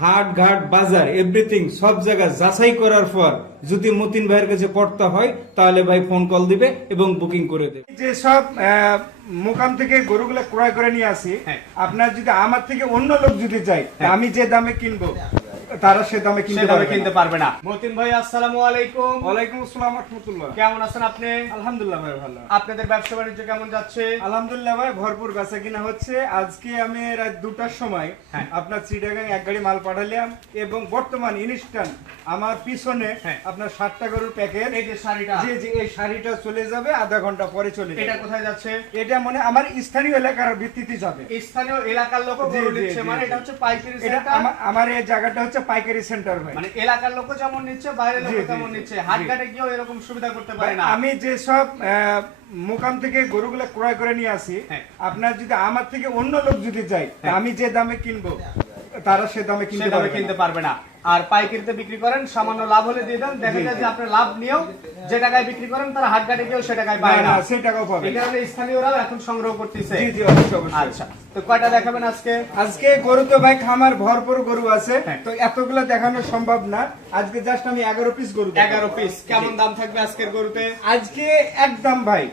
হাট ঘাট বাজার এভরিথিং সব জায়গা যাচাই করার পর যদি মতিন ভাইয়ের কাছে পড়তে হয় তাহলে ভাই ফোন কল দিবে এবং বুকিং করে দেবে। যে সব মোকাম থেকে গরুগুলা ক্রয় করে নিয়ে আসি, আপনার যদি আমার থেকে অন্য লোক যদি চাই আমি যে দামে কিনবো তারা সে দামে কিনতে পারবে না। মতিন ভাই আসসালামু আলাইকুম। ওয়ালাইকুম আসসালাম ওয়া রাহমাতুল্লাহ। কেমন আছেন আপনি? আলহামদুলিল্লাহ ভাই ভালো। আপনাদের ব্যবসা বাণিজ্য কেমন যাচ্ছে? আলহামদুলিল্লাহ ভাই ভরপুর বেচা কিনা হচ্ছে। আজকে আমি রাত 2টার সময় আপনার চিটাগাং এক গাড়ি মাল পাঠালাম এবং বর্তমান ইনস্ট্যান্ট আমার পিছনে আপনার 60টা গরুর প্যাকেট, এই যে শাড়িটা, জি জি এই শাড়িটা চলে যাবে আধা ঘন্টা পরে চলে যাবে। এটা কোথায় যাচ্ছে? এটা মানে আমার স্থানীয় এলাকার ভিত্তিতে যাবে। স্থানীয় এলাকার লোক গরু নিচ্ছে, মানে এটা হচ্ছে পাইকারি এটা সেন্টার। আমার এই জায়গাটা হচ্ছে পাইকারি সেন্টার ভাই। মানে এলাকার লোক যেমন নিচ্ছে বাইরের লোক তেমন নিচ্ছে। হাটঘাটে গিয়েও এরকম সুবিধা করতে পারে না। আমি যে সব মোকাম থেকে গরুগুলা ক্রয় করে নিয়ে আসি, আপনার যদি আমার থেকে অন্য লোক যদি চাই আমি যে দামে কিনবো তারা সে দামে কিনতে পারবে না। আর পাইকারিতে বিক্রি করেন, সামান্য লাভ হলে দিয়ে দেন। দেখা যায় যে আপনি লাভ নিয়েও যে টাকায় বিক্রি করেন তারা হাটঘাটে গিয়েও সে টাকায় পায় না, সেই টাকাও পাবে। এই কারণে স্থানীয়রাও এখন সংগ্রহ করতেছে। জি জি অবশ্যই অবশ্যই। আচ্ছা, তো কয়টা দেখাবেন আজকে? আজকে গরু তো ভাই খামার ভরপুর গরু আছে, তো এতগুলো দেখানো সম্ভব না। আজকে জাস্ট আমি 11 পিস গরু 11 পিস। কেমন দাম থাকবে আজকের গরুতে? আজকে একদম ভাই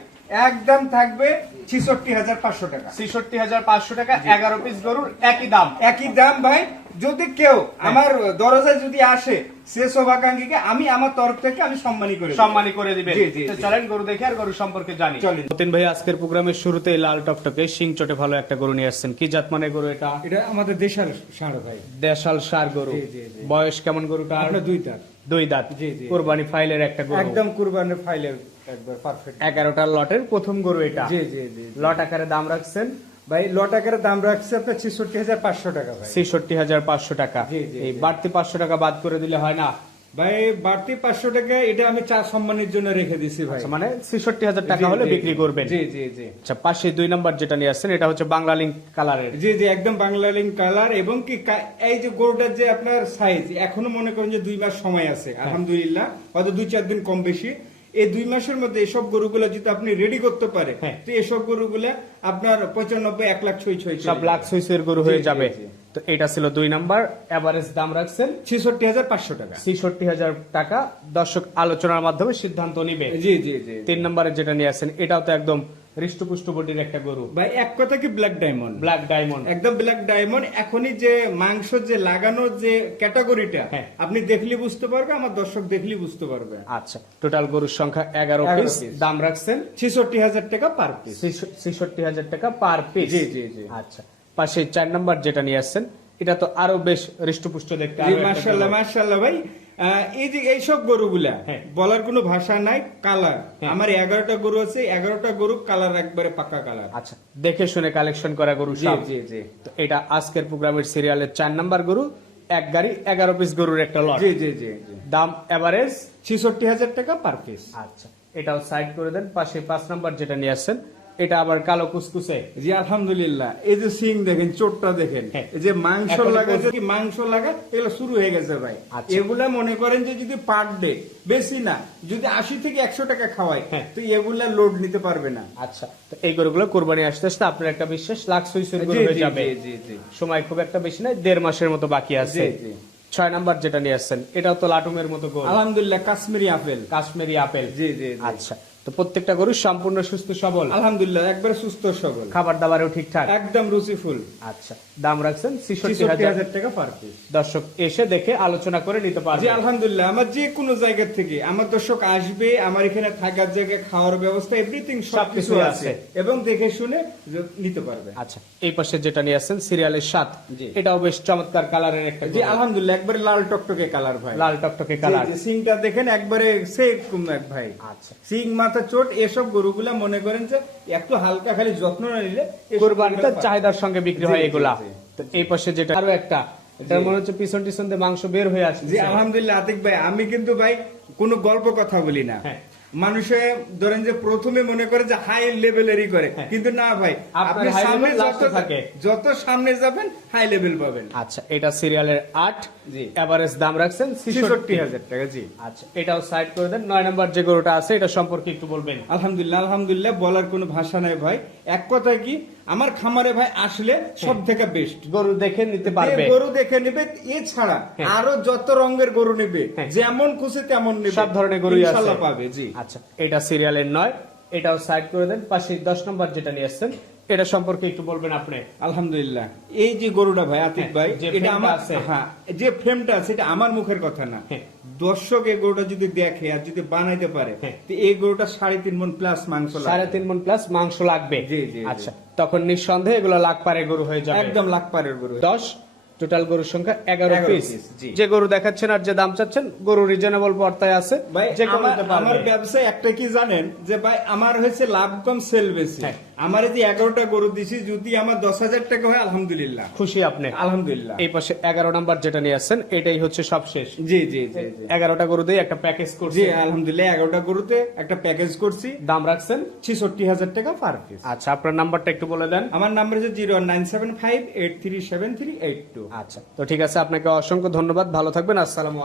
একদম থাকবে ৬৬,৫০০ টাকা। ৬৬,৫০০ টাকা 11 পিস গরুর একই দাম। একই দাম ভাই। যদি কেউ আমার দরজায় যদি আসে সে শোভাকাঙ্ক্ষীকে আমি আমার তরফ থেকে আমি সম্মানী করে দিবে। জি, জি, তো জি। চলেন গরু দেখে আর গরু সম্পর্কে জানি। চলেন। মতিন ভাই আজকের প্রোগ্রামের শুরুতে লাল টকটকে শিং চটে ভালো একটা গরু নিয়ে আসছেন। কি জাত মানে গরু এটা? এটা আমাদের দেশাল ষাঁড় ভাই। দেশাল ষাঁড় গরু। জি, জি, জি। বয়স কেমন গরুটা? আপনার 2 দাঁত। 2 দাঁত। জি, জি। কুরবানি ফাইলের একটা গরু। একদম কুরবানির ফাইলের একবার পারফেক্ট। 11টা লটের প্রথম গরু এটা। জি জি জি। লট আকারে দাম রাখছেন? ভাই লট আকারে দাম রাখছে আপনার ৬৬,৫০০ টাকা ভাই। ৬৬,৫০০ টাকা। জি, জি, এই জি। বাড়তি 500 টাকা বাদ করে দিলে হয় না? ভাই বাড়তি 500 টাকা এটা আমি চা সম্মানের জন্য রেখে দিছি ভাই। আচ্ছা, মানে ৬৬,০০০ টাকা জি, হলে জি, বিক্রি করবেন। জি জি জি। আচ্ছা, পাশে 2 নাম্বার যেটা নিয়ে আসছেন এটা হচ্ছে বাংলা লিঙ্ক কালারের। জি জি একদম বাংলা লিঙ্ক কালার এবং কি এই যে গরুটার যে আপনার সাইজ এখনো মনে করেন যে 2 মাস সময় আছে আলহামদুলিল্লাহ, হয়তো 2-4 দিন কম বেশি। এই 2 মাসের মধ্যে এসব গরুগুলা যদি আপনি রেডি করতে পারে তো এসব গরুগুলা আপনার 95-1 লাখ ছুঁই সব লাখ সুইসের গরু হয়ে জি, জি, যাবে। জি। তো এটা ছিল 2 নাম্বার। এভারেজ দাম রাখছেন ৬৬,৫০০ টাকা। ৬৬,০০০ টাকা। দর্শক আলোচনার মাধ্যমে সিদ্ধান্ত নিবে। জি জি জি। 3 নাম্বারে যেটা নিয়ে আসছেন এটাও তো একদম হৃষ্টপুষ্ট বডির একটা গরু। ভাই এক কথা কি ব্ল্যাক ডায়মন্ড। Black diamond. একদম ব্ল্যাক ডায়মন্ড। এখনই যে মাংস যে লাগানোর যে ক্যাটাগরিটা আপনি দেখলে বুঝতে পারবে, আমার দর্শক দেখলে বুঝতে পারবে। আচ্ছা, টোটাল গরুর সংখ্যা 11 পিস। দাম রাখছেন ৬৬,০০০ টাকা পার পিস। ৬৬,০০০ টাকা পার পিস। জি জি জি। আচ্ছা, পাশে 4 নাম্বার যেটা নিয়ে আসছেন এটা তো আরো বেশ হৃষ্টপুষ্ট দেখতে। জি মাশাআল্লাহ মাশাআল্লাহ ভাই। এই যে এইসব গরুগুলা বলার কোনো ভাষা নাই। কালার আমার 11টা গরু আছে, 11টা গরু কালার একবারে পাকা কালার। আচ্ছা, দেখে শুনে কালেকশন করা গরু জি সব। জি জি। তো এটা আজকের প্রোগ্রামের সিরিয়ালের 4 নাম্বার গরু। এক গাড়ি 11 পিস গরুর একটা লট। জি জি জি জি। দাম এভারেজ ৬৬,০০০ টাকা পার পিস। আচ্ছা, এটাও সাইড করে দেন। পাশে 5 নাম্বার যেটা নিয়ে আসছেন এটা আবার কালো কুসকুসে। জি আলহামদুলিল্লাহ। এই যে সিং দেখেন, চোটটা দেখেন, এই যে মাংস লাগা, যদি মাংস লাগা এগুলো শুরু হয়ে গেছে ভাই। এগুলা মনে করেন যে যদি পার ডে বেশি না যদি 80 থেকে 100 টাকা খাওয়ায় তো এগুলা লোড নিতে পারবে না। আচ্ছা, তো এই গরুগুলো কুরবানি আসতে আসতে আপনার একটা বিশ্বাস লাখ সুইসের গরু হয়ে যাবে। জি জি। সময় খুব একটা বেশি নাই, 1.5 মাসের মতো বাকি আছে। জি জি। 6 নাম্বার যেটা নিয়ে আসছেন এটাও তো লাটুমের মতো গরু। আলহামদুলিল্লাহ কাশ্মীরি আপেল। কাশ্মীরি আপেল। জি জি। আচ্ছা, তো প্রত্যেকটা গরু সম্পূর্ণ সুস্থ সবল? আলহামদুলিল্লাহ একবারে সুস্থ সবল, খাবার দাবারেও ঠিকঠাক, একদম রুচিফুল। আচ্ছা, দাম রাখছেন ৬৬,০০০ টাকা পার পিস। দর্শক এসে দেখে আলোচনা করে নিতে জি পারবে। আলহামদুলিল্লাহ। আমার যে কোনো জায়গা থেকে আমার দর্শক আসবে, আমার এখানে থাকার জায়গা, খাওয়ার ব্যবস্থা, এভরিথিং সবকিছু আছে এবং দেখে শুনে নিতে পারবে। আচ্ছা, এই পাশে যেটা নিয়ে আসছেন সিরিয়ালের 7, এটাও বেশ চমৎকার কালারের একটা জি গরু। আলহামদুলিল্লাহ একবারে লাল টকটকে কালার ভাই। লাল টকটকে কালার। সিংটা দেখেন একবারে সেরকম এক ভাই। আচ্ছা, সিং মাথা চোট এসব গরুগুলা মনে করেন যে একটু হালকা খালি যত্ন না নিলে কুরবানিতে চাহিদার সঙ্গে বিক্রি হয় এগুলা। জি, জি। তো এই পাশে যেটা আরো একটা, এটার মনে হচ্ছে পিছন টিছন দিয়ে মাংস বের হয়ে আসছে। জি আলহামদুলিল্লাহ আতিক ভাই, আমি কিন্তু ভাই কোনো গল্প কথা বলি না। মানুষে ধরেন যে প্রথমে মনে করে যে হাই লেভেলেরই করে, কিন্তু না ভাই, আপনি সামনে যত সামনে যাবেন হাই লেভেল পাবেন। আচ্ছা, এটা সিরিয়ালের 8, এভারেজ দাম রাখছেন ৬৬,০০০ টাকা। জি আচ্ছা, এটাও সাইড করে দেন। 9 নাম্বার যে গরুটা আছে এটা সম্পর্কে একটু বলবেন। আলহামদুলিল্লাহ আলহামদুলিল্লাহ বলার কোনো ভাষা নাই ভাই। এক কথা কি আমার খামারে ভাই আসলে সব থেকে বেস্ট। গরু দেখে নিতে পারবে, গরু দেখে নেবে, এছাড়া আরো যত রঙের গরু নেবে, যেমন খুশি তেমন নেবে, সব ধরনের গরুই আছে ইনশাআল্লাহ পাবে। জি আচ্ছা, এটা সিরিয়ালের 9, এটাও সাইড করে দেন। পাশে 10 নম্বর যেটা নিয়ে আসছেন এটা সম্পর্কে একটু বলবেন আপনি। আলহামদুলিল্লাহ, এই যে গরুটা ভাই আতিক ভাই, যে এটা ফ্রেমটা আমার আছে। হ্যাঁ, যে ফ্রেমটা আছে এটা আমার মুখের কথা না, দর্শক এই গরুটা যদি দেখে আর যদি বানাইতে পারে, তো এই গরুটা 3.5 মণ প্লাস মাংস লাগবে। 3.5 মণ প্লাস মাংস লাগবে। জি, জি, জি। আচ্ছা, তখন নিঃসন্দেহে এগুলো লাখ পারে গরু হয়ে যাবে। একদম লাখ পারের গরু। 10 টোটাল গরুর সংখ্যা 11 পিস। জি। যে গরু দেখাচ্ছেন আর যে দাম চাচ্ছেন, গরু রিজনেবল পর্তায় আছে, ভাই যে কোনো নিতে পারবে। আমার ব্যবসায় একটা কি জানেন, যে ভাই আমার হয়েছে লাভ কম সেল বেশি। হ্যাঁ। আমার এই যে 11টা গরু দিছি, যদি আমার 10,000 টাকা হয় আলহামদুলিল্লাহ, খুশি আপনি? আলহামদুলিল্লাহ। এই পাশে 11 নাম্বার যেটা নিয়ে আসছেন এটাই হচ্ছে সবশেষ। জি জি জি জি 11টা গরু দিয়ে একটা প্যাকেজ করছি। জি আলহামদুলিল্লাহ, 11টা গরুতে একটা প্যাকেজ করছি, দাম রাখছেন 66,000 টাকা পার পিস। আচ্ছা, আপনার নাম্বারটা একটু বলে দেন। আমার নাম্বার হচ্ছে 01975837382। আচ্ছা, তো ঠিক আছে, আপনাকে অসংখ্য ধন্যবাদ, ভালো থাকবেন, আসসালামু আলাইকুম।